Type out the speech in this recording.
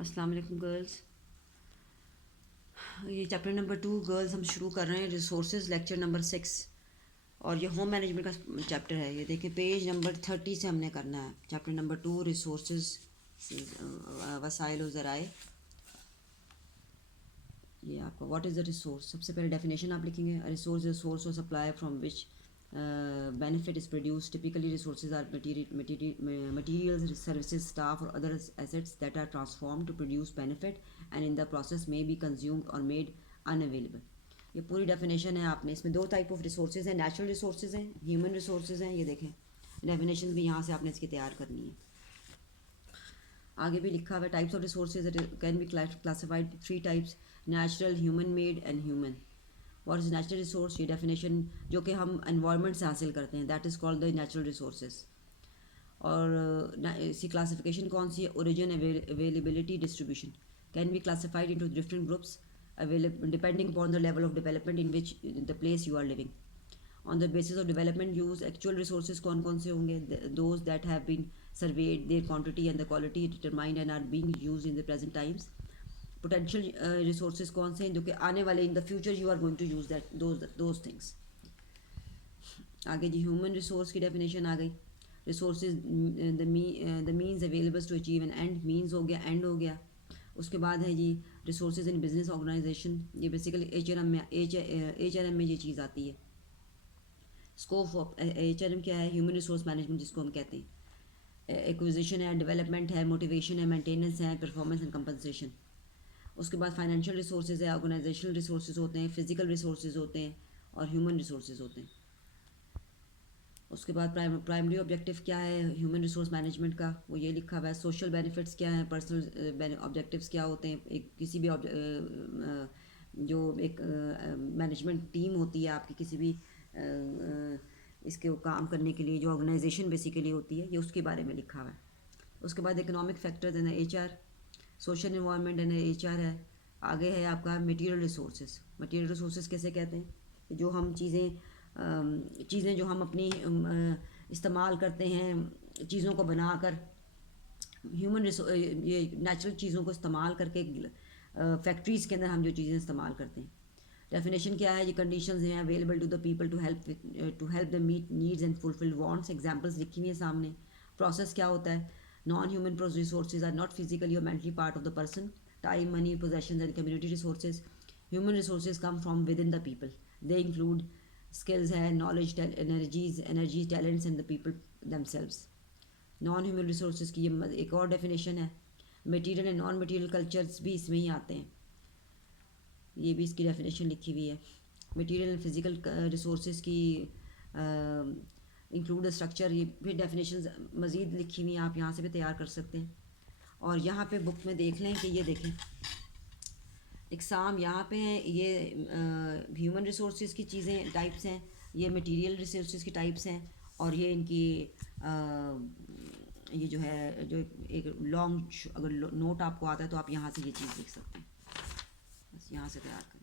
अस्सलाम वालेकुम गर्ल्स। ये चैप्टर नंबर 2 गर्ल्स हम शुरू कर रहे हैं, रिसोर्सेज, लेक्चर नंबर 6। और ये होम मैनेजमेंट का चैप्टर है। ये देखें पेज नंबर 30 से हमने करना है। चैप्टर नंबर 2 रिसोर्सेज, वसाइल व ज़राए। ये आपका व्हाट इज़ द रिसोर्स, सबसे पहले डेफिनेशन आप लिखेंगे। रिसोर्स इज सोर्स और supply from which benefit is produced. Typically resources are materials, services, staff or other assets that are transformed to produce benefit and in the process may be consumed or made unavailable. ये पूरी definition है। आपने इसमें दो type of resources हैं, natural resources हैं, human resources हैं। ये देखें डेफिनेशन भी यहाँ से आपने इसकी तैयार करनी है। आगे भी लिखा हुआ है types of resources can be classified 3 types, natural, human made and human. What is natural resource, ये डेफिनेशन जो कि हम एनवायरनमेंट से हासिल करते हैं, that is called the natural resources. और इसकी क्लासिफिकेशन कौन सी है, origin, availability, distribution. Can be classified into different groups depending upon the level of development in which the place you are living. On the basis of development use actual resources कौन कौन से होंगे, those that have been surveyed, their quantity and the quality determined and are being used in the present times. Potential resources कौन से हैं जो कि आने वाले in the future you are going to use that those things. आगे जी human resource की डेफिनेशन आ गई। Resources the means available to achieve an end, means हो गया, एंड हो गया। उसके बाद है जी रिसोर्सेज इन बिजनेस ऑर्गेनाइजेशन। ये बेसिकली HRM में ये चीज़ आती है। स्कोप ऑफ HRM क्या है, ह्यूमन रिसोर्स मैनेजमेंट जिसको हम कहते हैं। एक्विजिशन है, डेवलपमेंट है, मोटिवेशन है, मेंटेनेंस है, परफॉर्मेंस एंड कंपनसेशन। उसके बाद फाइनेंशियल रिसोर्सेज है, ऑर्गेनाइजेशनल रिसोर्सेज होते हैं, फिजिकल रिसोर्सेज होते हैं और ह्यूमन रिसोर्सेज होते हैं। उसके बाद प्राइमरी ऑब्जेक्टिव क्या है ह्यूमन रिसोर्स मैनेजमेंट का, वो ये लिखा हुआ है। सोशल बेनिफिट्स क्या हैं, पर्सनल ऑब्जेक्टिव्स क्या होते हैं। एक किसी भी जो एक मैनेजमेंट टीम होती है आपकी किसी भी इसके काम करने के लिए, जो ऑर्गेनाइजेशन बेसिकली होती है, ये उसके बारे में लिखा हुआ है। उसके बाद economic factors and HR, social environment and HR है। आगे है आपका मटेरियल रिसोर्सेज। मटेरियल रिसोर्सेज कैसे कहते हैं, जो हम चीज़ें जो हम अपनी इस्तेमाल करते हैं, चीज़ों को बनाकर, ह्यूमन ये नेचुरल चीज़ों को इस्तेमाल करके फैक्ट्रीज़ के अंदर हम जो चीज़ें इस्तेमाल करते हैं। डेफिनेशन क्या है, ये कंडीशंस हैं available to the people to help the meet needs and fulfil wants. Examples लिखी हुई है सामने। प्रोसेस क्या होता है, non human resources are not physically और mentally part of the person. Time, money, possessions and community resources. Human resources come from within the people. They include skills है, knowledge, energy, talents and the people themselves. Non human resources की ये एक और definition है। Material and non material cultures भी इसमें ही आते हैं, ये भी इसकी डेफिनेशन लिखी हुई है। मटेरियल एंड फिजिकल रिसोर्सेज की इंक्लूड द स्ट्रक्चर, ये भी डेफिनेशन मज़ीद लिखी हुई हैं, आप यहाँ से भी तैयार कर सकते हैं। और यहाँ पे बुक में देख लें कि ये देखें एग्ज़ाम यहाँ पे है, ये ह्यूमन रिसोर्सेज की चीज़ें टाइप्स हैं, ये मटेरियल रिसोर्सेज की टाइप्स हैं, और ये इनकी ये जो है जो एक लॉन्ग अगर नोट आपको आता है तो आप यहाँ से ये चीज़ लिख सकते हैं। बस यहाँ से तैयार करें।